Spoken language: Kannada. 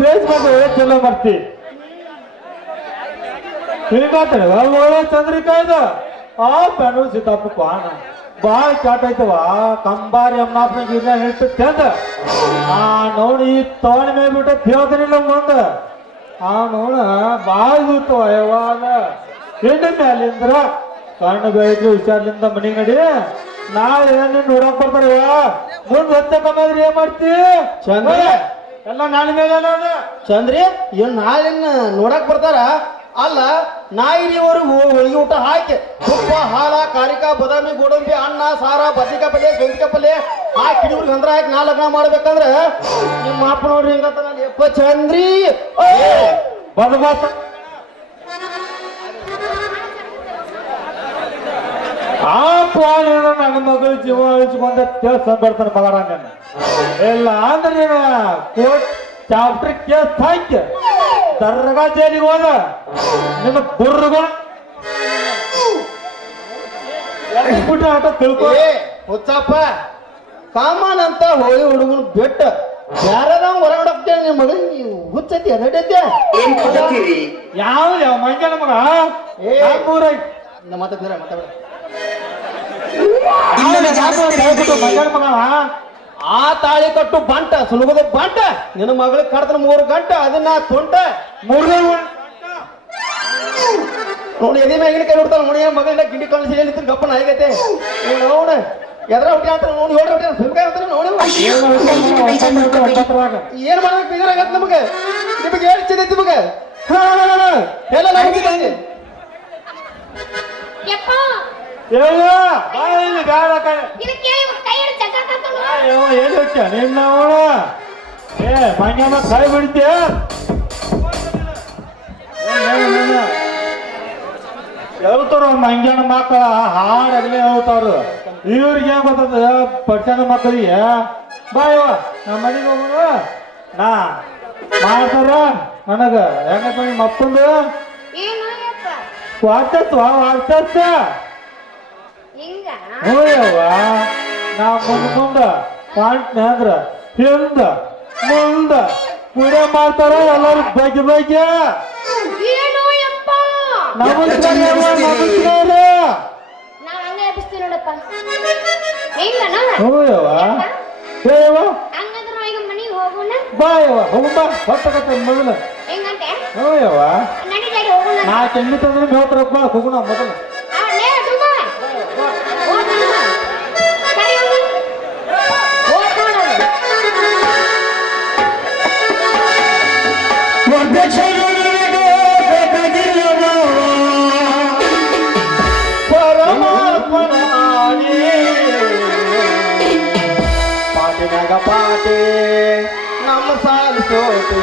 ಬೇಸ್ ಮಾಡಿ ಚಲೋ ಬರ್ತಿ ಹಿಂಗಾತ್ರಿ ಒಳ್ಳೆ ಚಂದ್ರಿಕಾ ಇದು. ಆ ಬೆಂಗಳೂರು ಸೀತಾಪ ಪಾನ ಬಾಳ ಕ್ಯಾಟ್ ಐತವ ಕಂಬಾರಿ ಅಮ್ಮಪ್ಪನ ಇಲ್ಲ ಹೇಳ್ತಿತ್ತೆ ಅಂದ ಆ ನೋಡಿ ತೋಣ ಮೇಲೆ ಬಿಟ್ಟು ಹೇಳ್ತಾನಿಲ್ಲ ಮುಂದ. ಆ ನೋಣ ಬಾಳ ಇರ್ತವ ಯಾವಾಗ ಹೆಣ್ಣು ಮ್ಯಾಲಿಂದ್ರ ಕಣ್ಣು ಬೆಳಗ್ಗೆ ಹುಷಾರ್ಲಿಂದ ಮನಿ ನಡಿ. ನಾಳೆ ಏನೇನು ನೋಡಕ್ ಬರ್ತಾರ ಮುಂದ್ ಹಚ್ಚ ಕಮ್ಮಾದ್ರಿ ಏನ್ ಮಾಡ್ತಿ? ಚಂದ್ರ? ಎಲ್ಲ ನಾಳೆ ಮೇಲೆ ಚಂದ್ರಿ ಏನು ನಾಳೆ ನೋಡಕ್ ಬರ್ತಾರ? ಅಲ್ಲ ನಾಯಿ ಇಲ್ಲಿವರೆಗೂ ಹೋಳಿಗೆ ಊಟ ಹಾಕಿ ತುಪ್ಪ ಹಾಲ ಕಾರಿಕ ಬದಾಮಿ ಗೋಡಂಬಿ ಅನ್ನ ಸಾರ ಬದ್ನಿಕಾಯಿ ಪಲ್ಯ ಸೌತಿಕಾಯಿ ಪಲ್ಯ ಹಾಕಿ ಹಿಡಿವ್ರಿಗೆ ಅಂದ್ರೆ ಹಾಕಿ ನಾ ಲಗ್ನ ಮಾಡ್ಬೇಕಂದ್ರ ನಿಮ್ಮ ಅಪ್ಪ ನೋಡ್ರಿ ಹೆಂಗತ್ತ ನಾನು ಯಪ್ಪ ಚಂದ್ರಿ! ಬದ ಆ ಪಾಲಿನ ನನ್ನ ಮಗಳು ಜೀವ ಉಳಿಸ್ಕೊಂಡ ಕೇಸ್ ಬರ್ತಾನೆ ಮಗರ ನನ್ನ ಇಲ್ಲ ಅಂದ್ರೆ ನೀನು ಕೋರ್ಟ್ ಚಾಪ್ಟರ್ ಕೇಸ್ ಹಾಕಿ ದರ್ಗಾ ಜೈಲಿಗೆ ಹೋದ. ನಿನ್ನ ಬುರ್ರಗಳು ಬಿಟ್ಟು ಆಟ ತಿಳ್ಕೊ. ಹುಚ್ಚಪ್ಪ ಕಾಮನ್ ಅಂತ ಹೋಳಿ ಹುಡುಗನ ಬೆಟ್ಟ. ಯಾರದಾವ್ ಹೊರಗಡೆ ಹೋಗ್ತೇನೆ ನಿಮ್ಮ ಮಗ ನೀವು ಹುಚ್ಚತಿ ಕೊಡ್ತೀರಿ ಯಾವ ಯಾವ ಮಂಗ್ಯನ ಮಗ? ಏ. ನಮ್ಮೂರ ಮಾತಾಡ್ತೀರ ಮಾತಾಡ ಆ ತಾಳಿ ಕಟ್ಟು ಬಂಟ ಸುಲಭದ ಬಂಟ ನಿನ್ನ ಮಗಳಿಗೆ ಕಡ್ತಾನ ಮೂರು ಗಂಟೆ ಅದನ್ನ ತೊಂಟ ಮೂರನೇ ನೋಡಿ ಎದೆ ಮ್ಯಾಗಿನ ಕೈ ಬಿಡ್ತಾನ ನೋಡಿ ಮಗಳ ಗಿಂಡಿ ಕಳ್ಸಿ ನಿಂತ ಗಪ್ಪ ನಾಯಿಗೈತೆ ನೋಡ ಎದ್ರ ಹುಟ್ಟಿ ಅಂತ ನೋಡಿ ಹೇಳ್ರಿ ಹುಟ್ಟಿ ಸುಮ್ಕಾಯಿ ಅಂತಾನೆ ನೋಡಿ ಏನ್ ಮಾಡ್ಬೇಕು ಬೇಜಾರಾಗತ್ತೆ ನಮಗೆ ನಿಮಗೆ ಹೇಳಿ ಚಿಂತೆ ನಿಮಗೆ ಹಾ, ಎಲ್ಲ ನಮಗಿದೆ ಕೈ ಬಿಡ್ತೀಯ? ಹೇಳ್ತಾರ ಮಂಜಾನ ಮಕ್ಕಳ ಹಾಡಾಗಲೇ ಹೇಳ್ತಾರು ಇವ್ರಿಗೆ ಏನ್ ಗೊತ್ತದ? ಪಟ್ಟಣ ಮಕ್ಕಳಿಗೆ ಬಾಯ್ ನಮ್ಮ ಮನೆಗೆ ಹೋಗೋಣ. ನಾ ಮಾಡ್ತಾರ ನನಗ. ಹೆಂಗ ಮತ್ತೊಂದು ಅಪ್ಪಂದು? ಏನು ಹೋಯವ್ವ ನಾ ಮುಂದ ಮುಂದ ಕಾಣ್ತೀನಿ ಅಂದ್ರ ಹಿಂದ ಮುಂದ ಪೂಜೆ ಮಾಡ್ತಾರ ಎಲ್ಲರೂ ಬಗ್ಗೆ ಬಗ್ಗೆ. ಏನು ಯಪ್ಪ? ನಮಸ್ಕಾರ ನಮಸ್ಕಾರ. ನಾವ್ ಹಂಗ ಎಬ್ಬಿಸ್ತೀವಿ ನೋಡಪ್ಪ. ಹಿಂಗನ ಹೋಯವ್ವ ಹೇಯವ್ವ ಹಂಗಂದ್ರ ನಾವ್ ಈಗ ಮನಿಗೆ ಹೋಗೋಣ? ಬಾಯವ್ವ ಹೋಗಮ್ಮ ಹೊತ್ತಕತ್ತ ಮೊದಲು ನಾ ಚೆಂಡಿ ತಂದ್ರೆ ಮೇವ್ತಾರಪ್ಪ ಹೋಗೋಣ ಮೊದಲು. ನಗಪಾಟೆ ನಮ್ಮ ಸಾಲು ಸೋತೆ